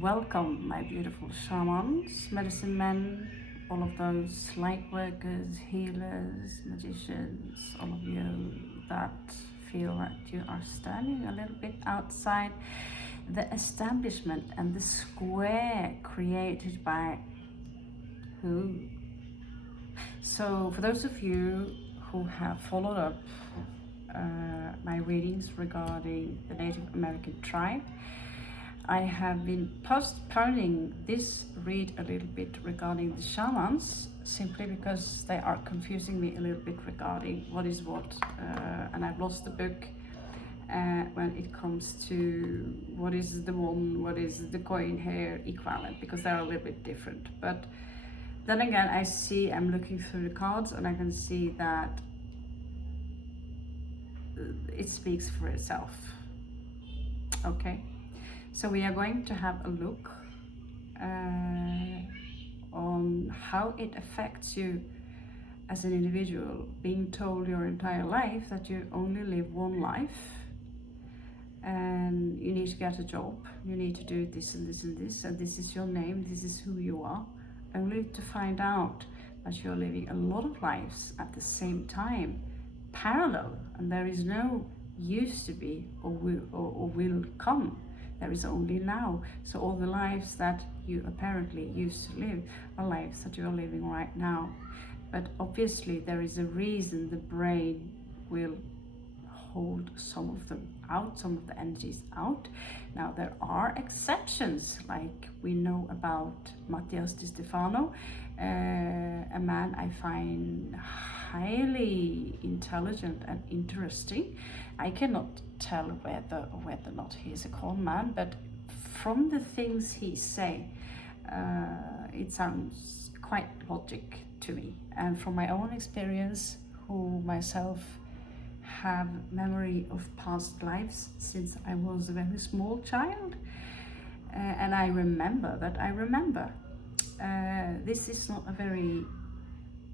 Welcome, my beautiful shamans, medicine men, all of those light workers, healers, magicians, all of you that feel that you are standing a little bit outside the establishment and the square created by who. So for those of you who have followed up my readings regarding the Native American tribe, I have been postponing this read a little bit regarding the shamans, simply because they are confusing me a little bit regarding what is what, and I've lost the book when it comes to what is the one, what is the coin here equivalent, because they're a little bit different. But then again, I'm looking through the cards and I can see that it speaks for itself. Okay, so we are going to have a look on how it affects you as an individual, being told your entire life that you only live one life and you need to get a job, you need to do this and this and this, and this is your name, this is who you are, only to find out that you're living a lot of lives at the same time, parallel, and there is no used to be or will come. There is only now. So all the lives that you apparently used to live are lives that you are living right now. But obviously there is a reason the brain will hold some of them out, some of the energies out. Now there are exceptions, like we know about Matthias Di Stefano, a man I find highly intelligent and interesting. I cannot tell whether or not he is a con man, but from the things he say, it sounds quite logic to me. And from my own experience, who myself have memory of past lives since I was a very small child, and I remember. This is not a very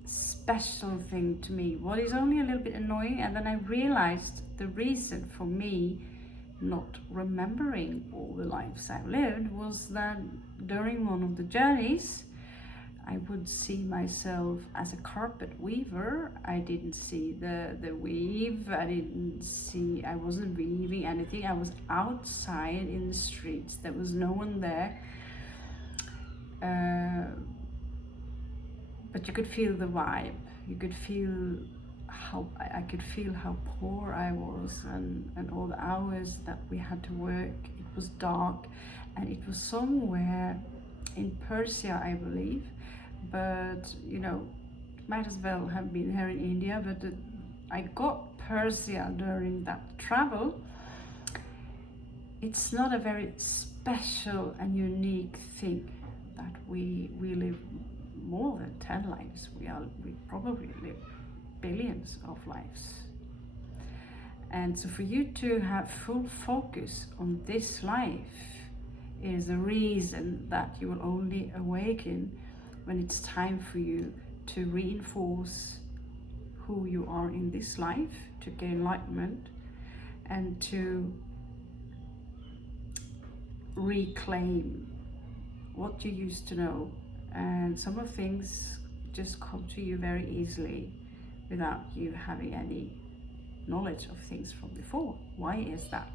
special thing to me. What is only a little bit annoying, and then I realized the reason for me not remembering all the lives I've lived was that during one of the journeys I would see myself as a carpet weaver. I didn't see the weave, I wasn't weaving anything. I was outside in the streets, there was no one there. But you could feel the vibe, you could feel I could feel how poor I was, and all the hours that we had to work. It was dark, and it was somewhere in Persia, I believe, but you know, it might as well have been here in India. But I got Persia during that travel. It's not a very special and unique thing that we live more than 10 lives. We probably live billions of lives. And so for you to have full focus on this life is the reason that you will only awaken when it's time for you to reinforce who you are in this life, to gain enlightenment, and to reclaim what you used to know. And some of things just come to you very easily without you having any knowledge of things from before. Why is that?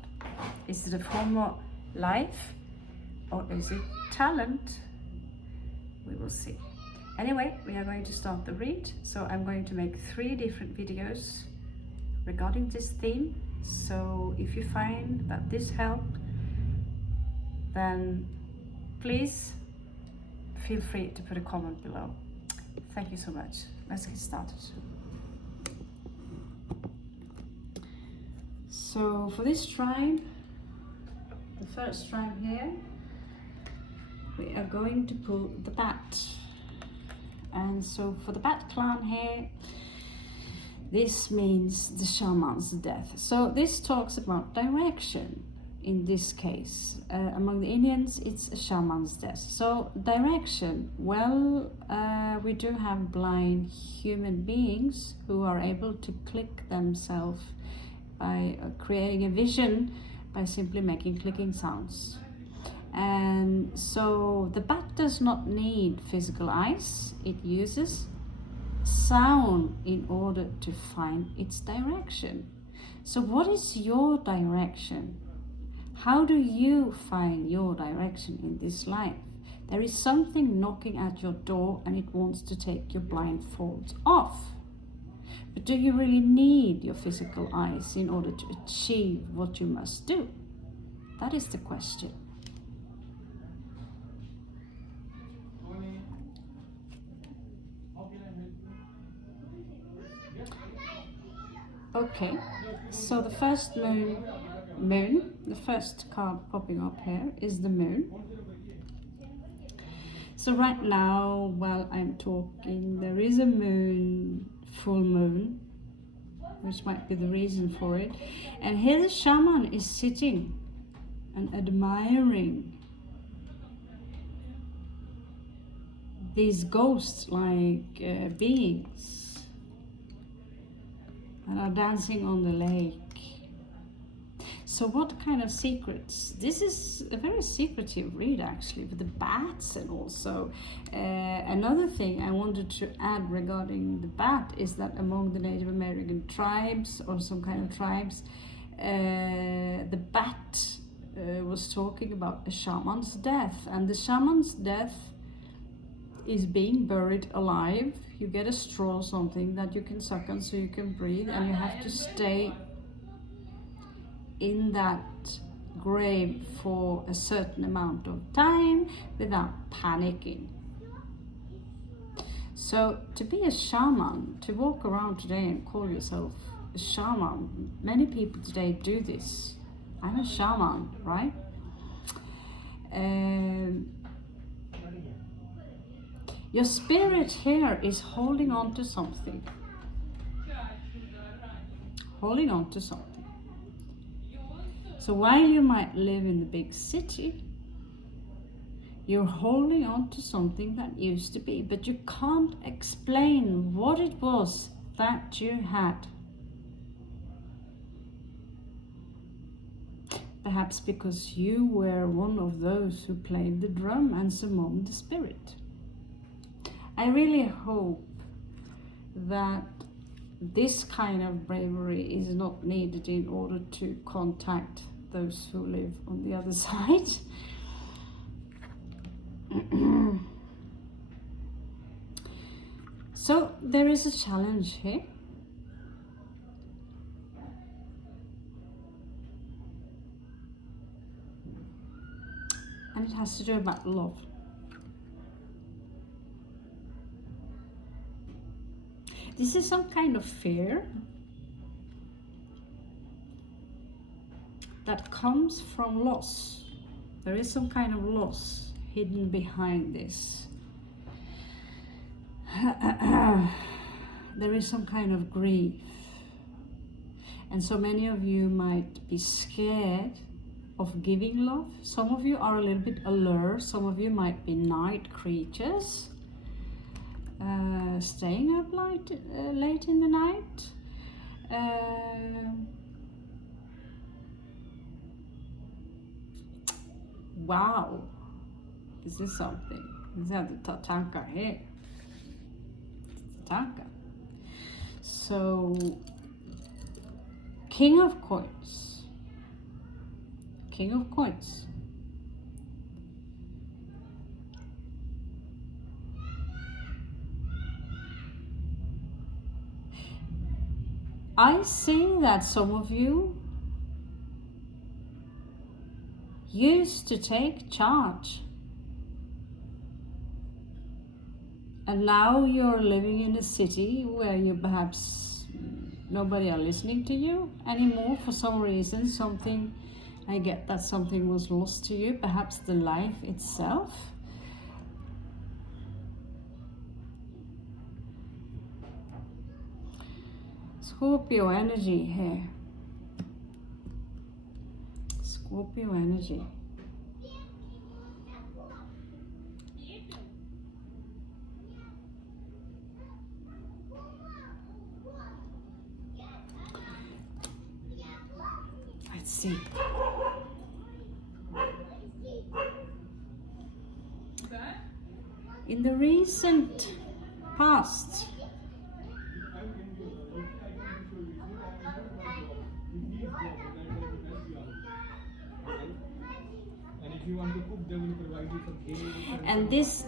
Is it a former life, or is it talent? We will see. Anyway, we are going to start the read. So I'm going to make 3 different videos regarding this theme. So if you find that this helped, then please feel free to put a comment below. Thank you so much. Let's get started. So for this tribe, the first tribe here, we are going to pull the bat. And so for the bat clan here, this means the shaman's death. So this talks about direction. In this case, among the Indians, it's a shaman's death. So direction, well, we do have blind human beings who are able to click themselves by creating a vision by simply making clicking sounds. And so the bat does not need physical eyes. It uses sound in order to find its direction. So what is your direction? How do you find your direction in this life? There is something knocking at your door and it wants to take your blindfolds off. But do you really need your physical eyes in order to achieve what you must do? That is the question. Okay, so the first moon, the first card popping up here is the moon. So right now, while I'm talking, there is a moon, full moon, which might be the reason for it. And here the shaman is sitting and admiring these ghost-like beings that are dancing on the lake. So what kind of secrets? This is a very secretive read actually, with the bats, and also another thing I wanted to add regarding the bat is that among the Native American tribes, or some kind of tribes, the bat was talking about a shaman's death, and the shaman's death is being buried alive. You get a straw or something that you can suck on so you can breathe, and you have to stay in that grave for a certain amount of time without panicking. So to be a shaman, to walk around today and call yourself a shaman, many people today do this. I'm a shaman, right? Your spirit here is holding on to something. Holding on to something. So while you might live in the big city, you're holding on to something that used to be, but you can't explain what it was that you had. Perhaps because you were one of those who played the drum and summoned the spirit. I really hope that this kind of bravery is not needed in order to contact those who live on the other side. So there is a challenge here. And it has to do about love. This is some kind of fear that comes from loss. There is some kind of loss hidden behind this. There is some kind of grief. And so many of you might be scared of giving love. Some of you are a little bit alert. Some of you might be night creatures. Staying up late in the night. Wow, this is something. This is the tatanka here. Tatanka. So, King of Coins. King of Coins. I see that some of you used to take charge, and now you're living in a city where you perhaps nobody are listening to you anymore for some reason. Something, I get that something was lost to you, perhaps the life itself. Scorpio energy here. Scorpio energy. Let's see. In the recent past, and this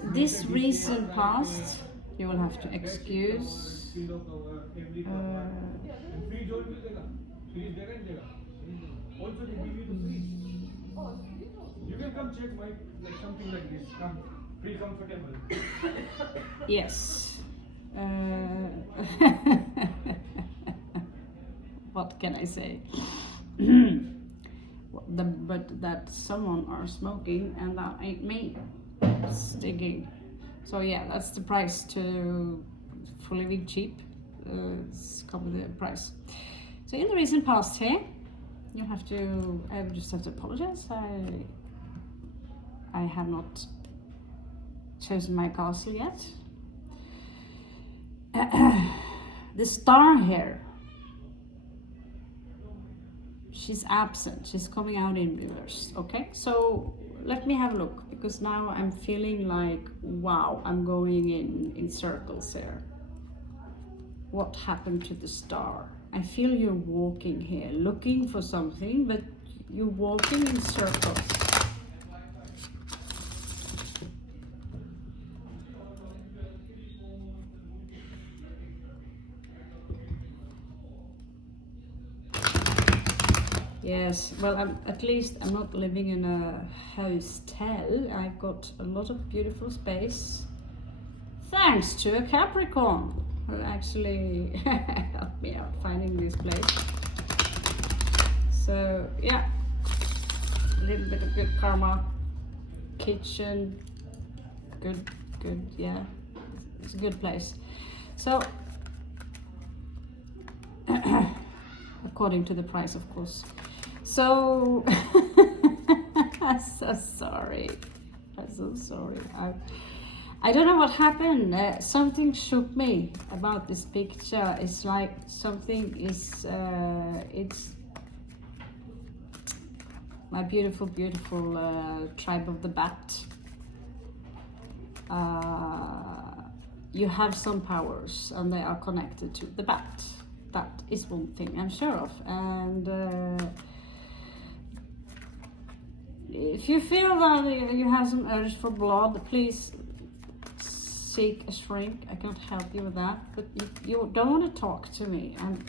recent past, you will have to excuse. You can come check my like something like this. Come, feel comfortable. Yes. What can I say? But that someone are smoking and that ain't me. Sticking. So yeah, that's the price to for living cheap. It's cover the price. So in the recent past here, you have to. I just have to apologize. I have not chosen my castle yet. The star here. She's absent. She's coming out in reverse. Okay, so let me have a look, because now I'm feeling like, wow, I'm going in circles here. What happened to the star? I feel you're walking here, looking for something, but you're walking in circles. Yes, well, at least I'm not living in a hostel. I've got a lot of beautiful space, thanks to a Capricorn who actually helped me out finding this place. So yeah, a little bit of good karma, kitchen, good, yeah, it's a good place. So according to the price, of course. So I'm so sorry. I don't know what happened. Something shook me about this picture. It's like something is. It's my beautiful tribe of the bat. You have some powers, and they are connected to the bat. That is one thing I'm sure of. And if you feel that you have some urge for blood, please seek a shrink. I can't help you with that. But you don't want to talk to me. And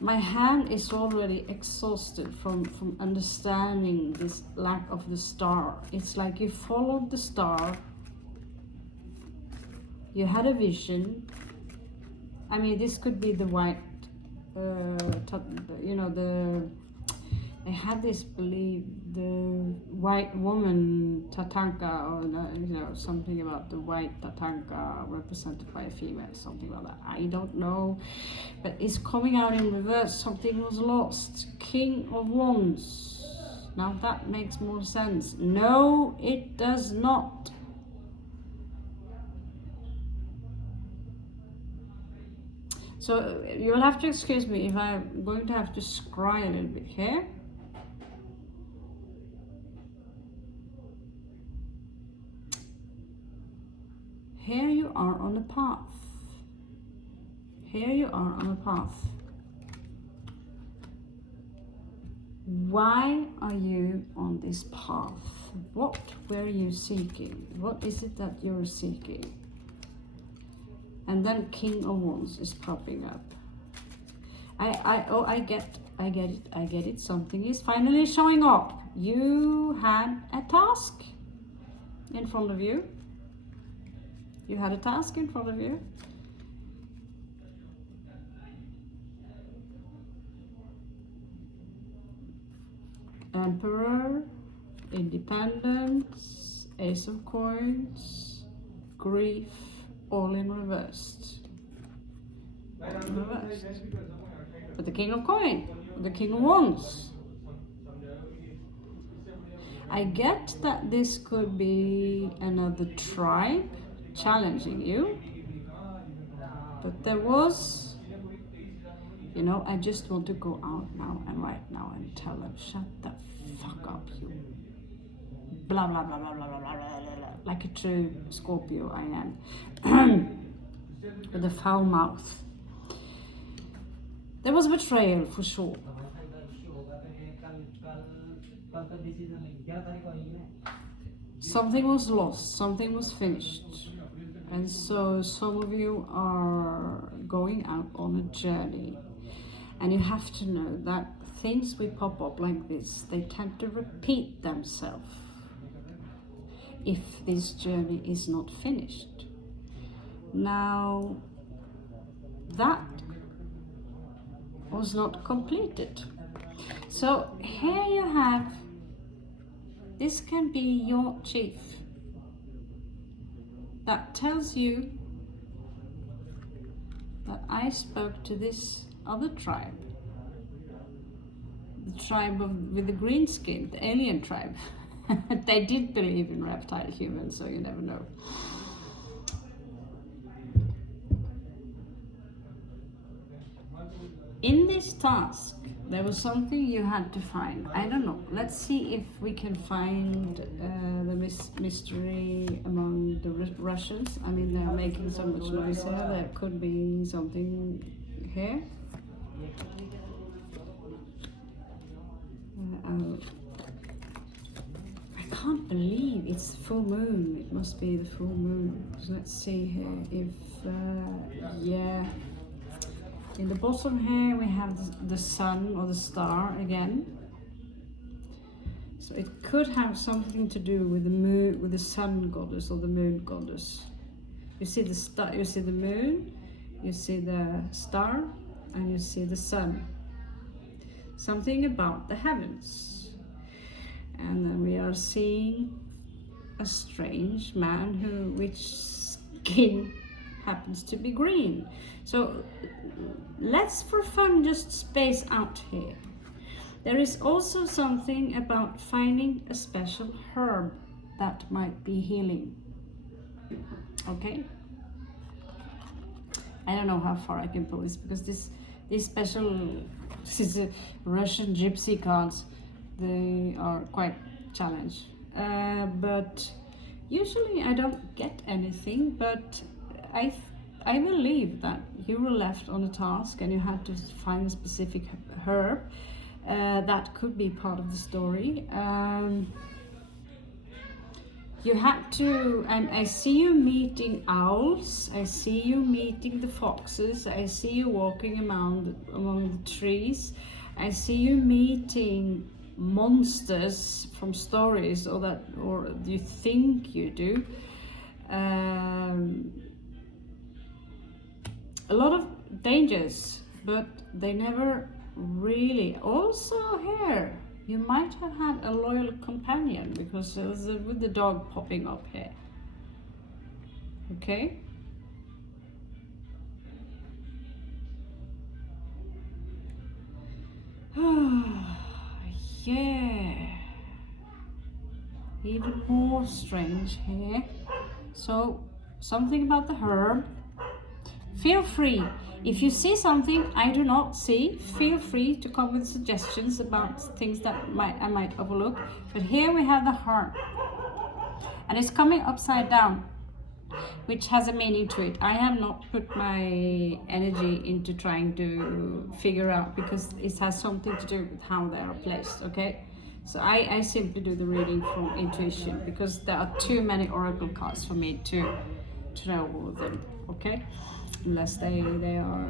my hand is already exhausted from understanding this lack of the star. It's like you followed the star. You had a vision. I mean, this could be the white, I had this belief, the white woman Tatanka, or something about the white Tatanka represented by a female, something like that. I don't know, but it's coming out in reverse. Something was lost. King of Wands. Now that makes more sense. No, it does not. So you'll have to excuse me if I'm going to have to scry a little bit here. Here you are on a path. Here you are on a path. Why are you on this path? What were you seeking? What is it that you're seeking? And then King of Wands is popping up. I get it. Something is finally showing up. You had a task in front of you. You had a task in front of you. Emperor, Independence, Ace of Coins, Grief, all in reversed. But the King of Coins, the King of Wands. I get that this could be another tribe challenging you, but there was, I just want to go out now and right now and tell them, shut the fuck up, you blah blah blah blah blah blah blah blah, like a true Scorpio I am, with a foul mouth. There was betrayal for sure. Something was lost, something was finished. And so some of you are going out on a journey. And you have to know that things will pop up like this, they tend to repeat themselves if this journey is not finished. Now, that was not completed. So here you have, this can be your chief that tells you that I spoke to this other tribe, the tribe with the green skin, the alien tribe. They did believe in reptile humans, so you never know. In this task, there was something you had to find. I don't know. Let's see if we can find the mystery among the Russians. I mean, they're making so much noise here. There could be something here. I can't believe it's full moon. It must be the full moon. So let's see here if, yeah. In the bottom here we have the sun or the star again. So it could have something to do with the moon, with the sun goddess or the moon goddess. You see the star, you see the moon, you see the star, and you see the sun. Something about the heavens. And then we are seeing a strange man which skin happens to be green. So let's for fun just space out here. There is also something about finding a special herb that might be healing. Okay? I don't know how far I can pull this because these special, this is a Russian gypsy cards, they are quite challenged. But usually I don't get anything, but I believe that you were left on a task and you had to find a specific herb. That could be part of the story. You had to, and I see you meeting owls, I see you meeting the foxes, I see you walking among the trees, I see you meeting monsters from stories, or you think you do. A lot of dangers, but they never really. Also here, you might have had a loyal companion because with the dog popping up here. Okay? Yeah. Even more strange here. So, something about the herb. Feel free, if you see something I do not see, feel free to come with suggestions about things that I might overlook. But here we have the heart, and it's coming upside down, which has a meaning to it. I have not put my energy into trying to figure out, because it has something to do with how they are placed, okay? So I simply do the reading from intuition, because there are too many oracle cards for me to know all of them, okay? Unless they are,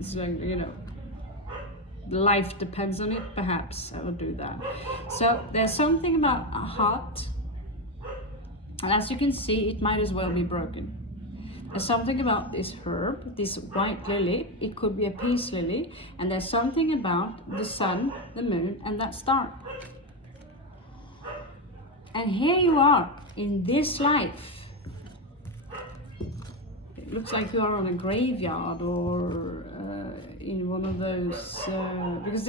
so, you know, life depends on it, perhaps I will do that. So there's something about a heart, and as you can see, it might as well be broken. There's something about this herb, this white lily, it could be a peace lily, and there's something about the sun, the moon, and that star. And here you are in this life. Looks like you are on a graveyard or in one of those because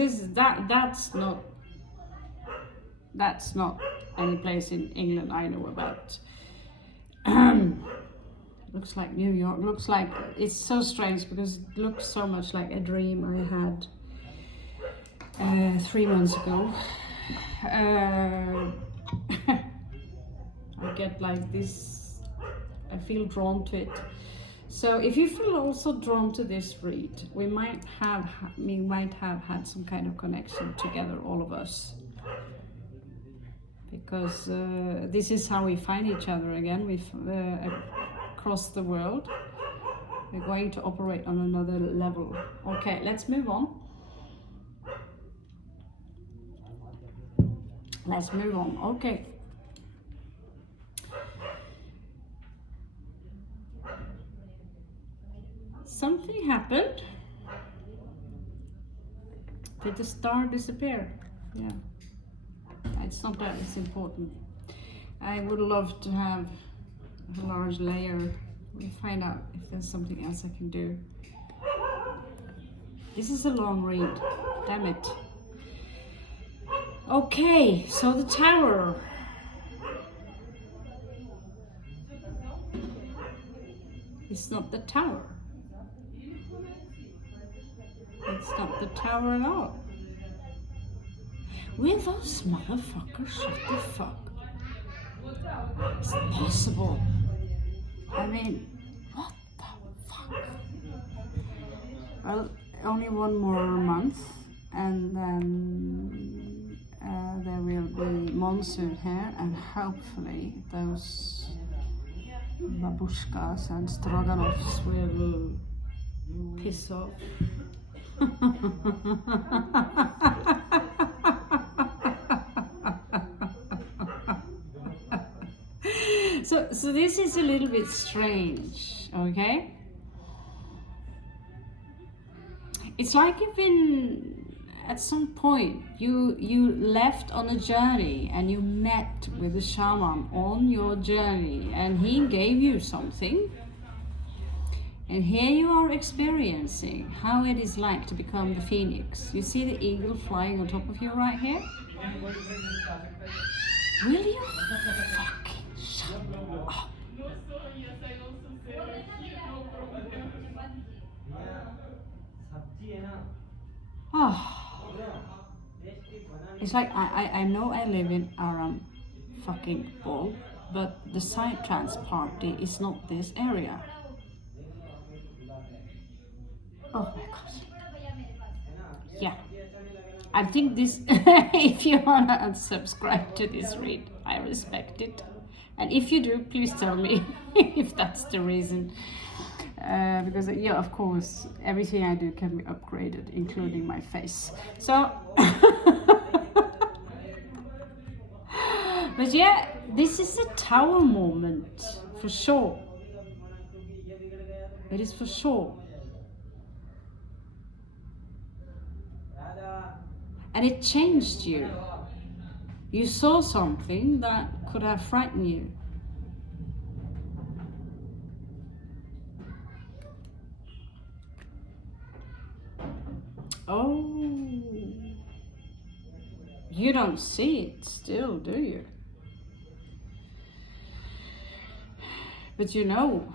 that's not any place in England I know about. Looks like New York. Looks like, it's so strange because it looks so much like a dream I had 3 months ago. I get like this, I feel drawn to it. So if you feel also drawn to this read, we might have had some kind of connection together, all of us. Because this is how we find each other again. Across the world. We're going to operate on another level. Okay, let's move on. Let's move on. Okay. Something happened. Did the star disappear? Yeah. It's not that it's important. I would love to have a large layer. We'll find out if there's something else I can do. This is a long read. Damn it. Okay, so the tower. It's not the tower. It's not the tower at all. Will those motherfuckers shut the fuck? It's possible. I mean, what the fuck? Well, only one more month, and then there will be monsoon here, and hopefully those babushkas and stroganoffs will piss off. So this is a little bit strange, okay? It's like you've been, at some point, you left on a journey and you met with a shaman on your journey and he gave you something. And here you are experiencing how it is like to become the phoenix. You see the eagle flying on top of you right here? Will you fucking shut up? Oh. It's like I know I live in Aram fucking Ball, but the side trans party is not this area. Oh my god. Yeah. I think this, if you wanna unsubscribe to this read, I respect it. And if you do, please tell me if that's the reason. Because, yeah, of course, everything I do can be upgraded, including my face. So, but yeah, this is a tower moment, for sure. It is for sure. And it changed you. You saw something that could have frightened you. Oh, you don't see it still, do you? But you know,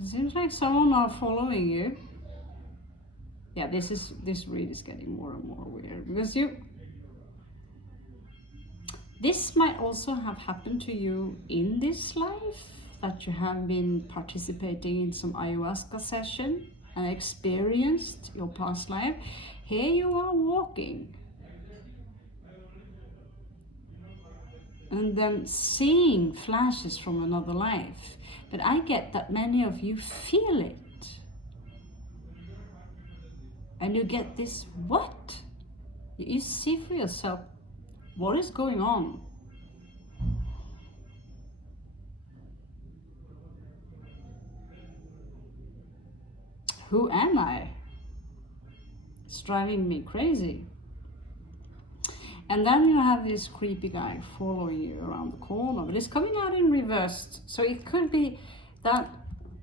it seems like someone are following you. Yeah, this read is getting more and more weird because this might also have happened to you in this life, that you have been participating in some ayahuasca session and experienced your past life. Here you are walking and then seeing flashes from another life. But I get that many of you feel it. And you get this, what? You see for yourself, what is going on? Who am I? It's driving me crazy. And then you have this creepy guy following you around the corner, but it's coming out in reverse. So it could be that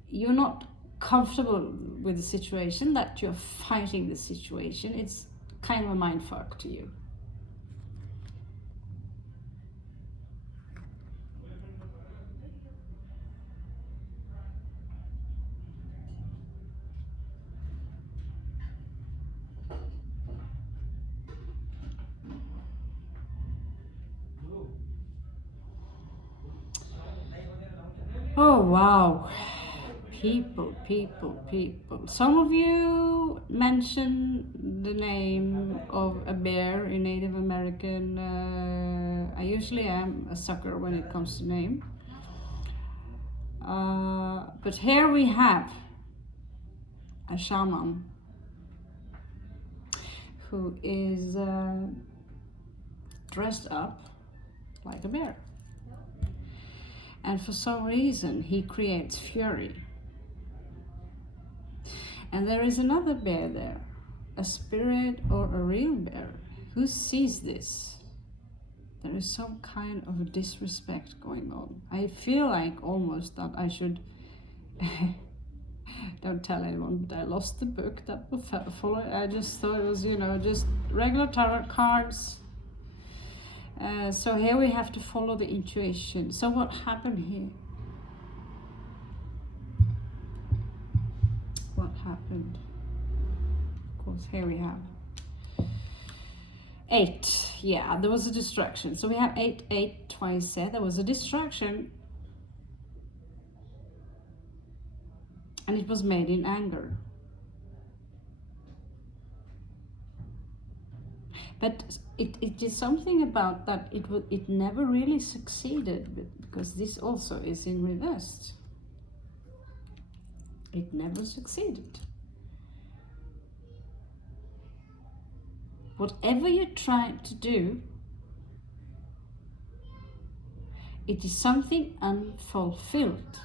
you're not comfortable with the situation, that you're fighting the situation. It's kind of a mindfuck to you. Oh wow, people. Some of you mention the name of a bear in Native American. I usually am a sucker when it comes to name. But here we have a shaman who is dressed up like a bear. And for some reason, he creates fury. And there is another bear there, a spirit or a real bear. Who sees this? There is some kind of a disrespect going on. I feel like almost that I should, don't tell anyone, but I lost the book that will follow. I just thought it was, just regular tarot cards. So here we have to follow the intuition. So what happened here? What happened? Of course, here we have 8. Yeah, there was a distraction. So we have 8 twice here. There was a distraction. And it was made in anger. But it is something about that it never really succeeded, because this also is in reverse. It never succeeded. Whatever you try to do, it is something unfulfilled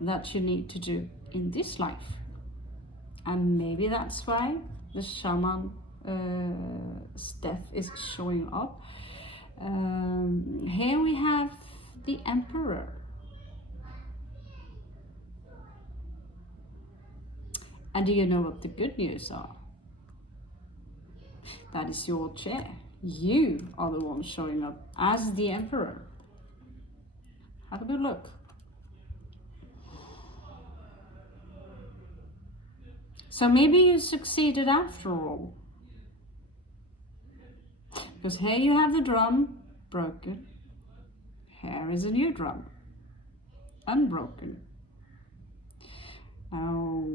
that you need to do in this life. And maybe that's why the shaman stuff is showing up. Here we have the emperor. And do you know what the good news are? That is your chair. You are the one showing up as the emperor. Have a good look. So maybe you succeeded after all. Because here you have the drum broken. Here is a new drum, unbroken. Now,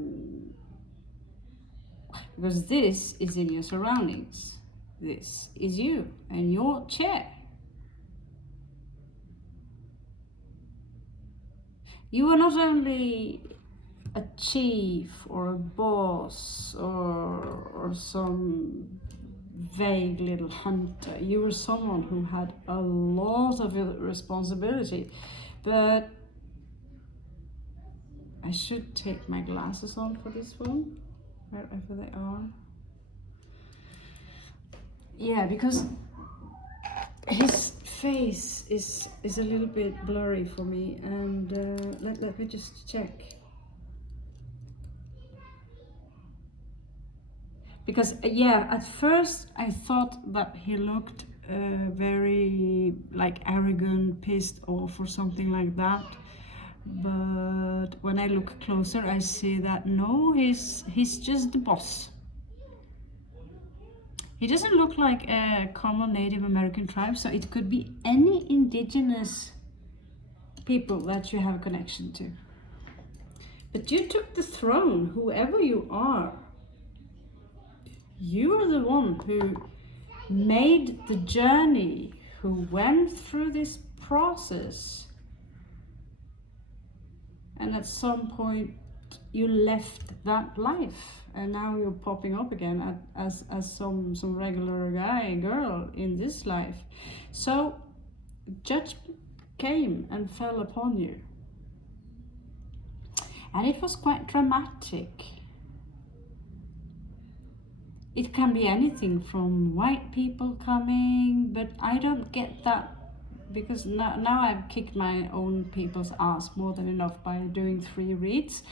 because this is in your surroundings. This is you and your chair. You are not only a chief or a boss or some vague little hunter. You were someone who had a lot of responsibility. But I should take my glasses on for this one, wherever they are. Yeah, because his face is a little bit blurry for me, and let me just check. Because yeah, at first I thought that he looked very like arrogant, pissed off or something like that. But when I look closer, I see that no, he's just the boss. He doesn't look like a common Native American tribe, so it could be any indigenous people that you have a connection to. But you took the throne, whoever you are. You are the one who made the journey, who went through this process. And at some point you left that life, and now you're popping up again as some regular guy, girl in this life. So judgment came and fell upon you. And it was quite dramatic. It can be anything from white people coming, but I don't get that, because now I've kicked my own people's ass more than enough by doing 3 reads.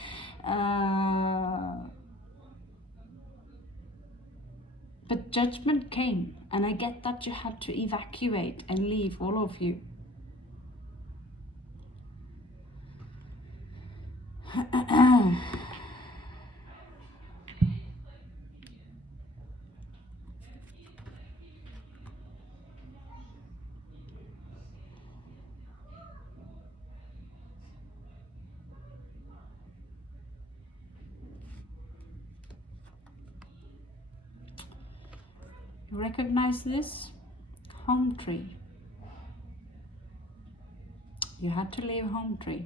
But judgment came, and I get that you had to evacuate and leave, all of you. recognize this? Home tree. You had to leave home tree.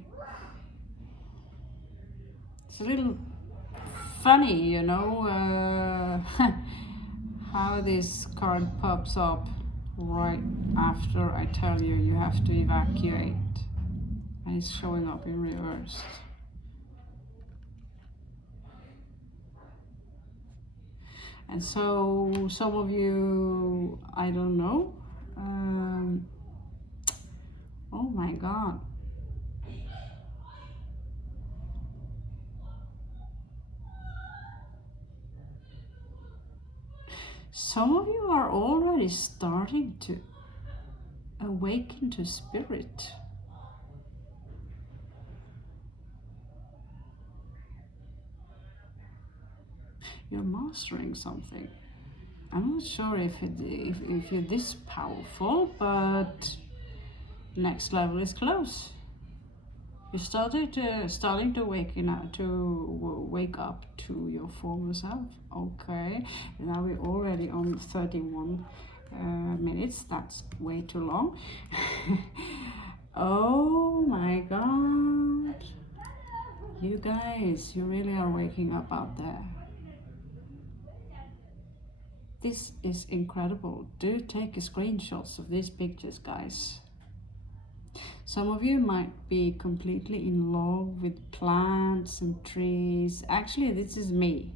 It's a little funny, you know, how this card pops up right after I tell you you have to evacuate, and it's showing up in reverse. And so some of you, I don't know, oh my God. Some of you are already starting to awaken to spirit. You're mastering something. I'm not sure if you're this powerful, but next level is close. You're starting to wake up to your former self. Okay, now we're already on 31 minutes. That's way too long. Oh my God, you guys, you really are waking up out there. This is incredible. Do take screenshots of these pictures, guys. Some of you might be completely in love with plants and trees. Actually, this is me,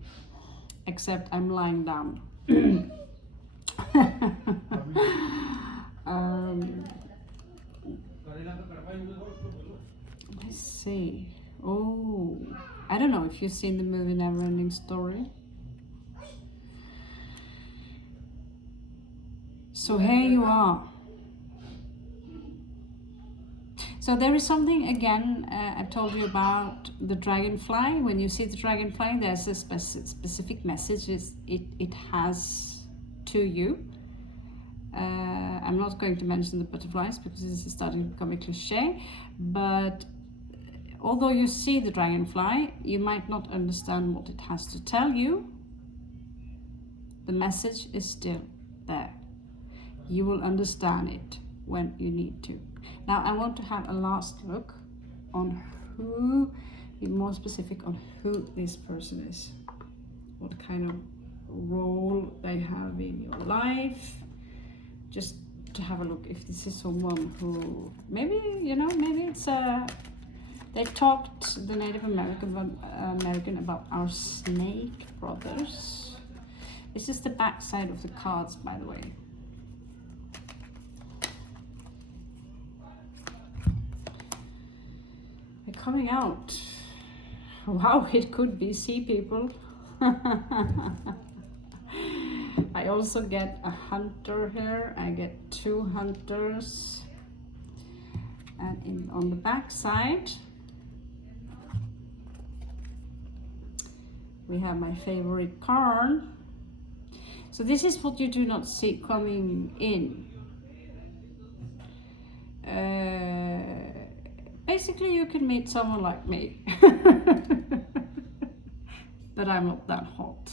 except I'm lying down. Let's see. Oh, I don't know if you've seen the movie Neverending Story. So here you are. So there is something, again, I told you about the dragonfly. When you see the dragonfly, there's a specific message it has to you. I'm not going to mention the butterflies because this is starting to become a cliche, but although you see the dragonfly, you might not understand what it has to tell you. The message is still there. You will understand it when you need to. Now I want to have a last look on who, be more specific on who this person is, what kind of role they have in your life, just to have a look if this is someone who maybe, you know, maybe it's they talked, the Native American about our snake brothers. This is the back side of the cards, by the way. They're coming out. Wow, it could be sea people. I also get a hunter here. I get 2 hunters. And on the back side, we have my favorite card. So this is what you do not see coming in. Basically, you can meet someone like me. But I'm not that hot.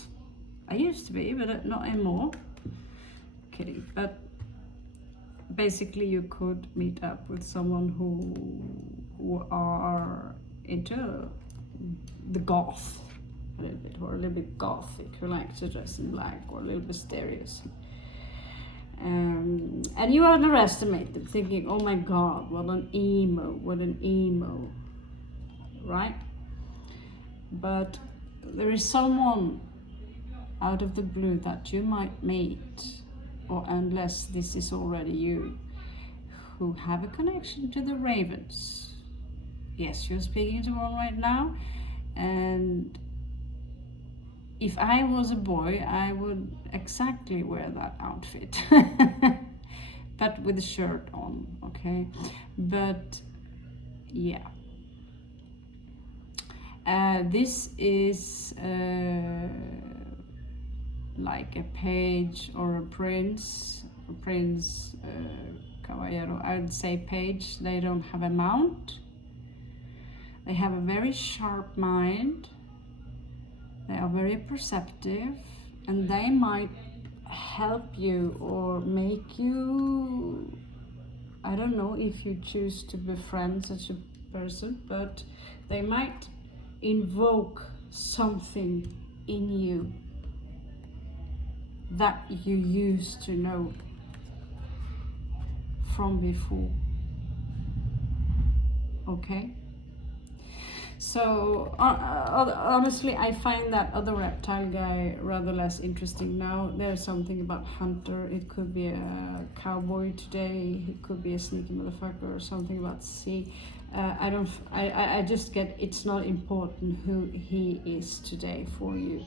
I used to be, but not anymore. Kidding. But basically, you could meet up with someone who are into the goth a little bit, or a little bit gothic, who likes to dress in black, or a little mysterious. And you underestimate them, thinking, oh my God, what an emo, right? But there is someone out of the blue that you might meet, or unless this is already you, who have a connection to the ravens. Yes, you're speaking to one right now, and if I was a boy, I would exactly wear that outfit, but with a shirt on, okay? But yeah, this is like a page or a prince, caballero. I would say page. They don't have a mount. They have a very sharp mind. They are very perceptive, and they might help you or make you, I don't know if you choose to befriend such a person, but they might invoke something in you that you used to know from before. Okay? So honestly, I find that other reptile guy rather less interesting now. There's something about hunter. It could be a cowboy today. It could be a sneaky motherfucker or something about sea. I just get it's not important who he is today for you.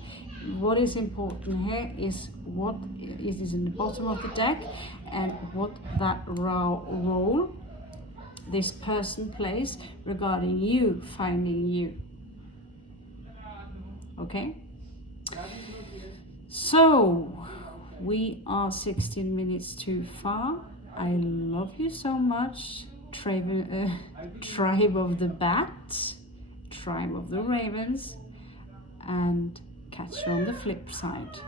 What is important here is what is in the bottom of the deck and what that role this person plays regarding you finding you. Okay? So, we are 16 minutes too far. I love you so much. Tribe of the Bats, Tribe of the Ravens, and catch you on the flip side.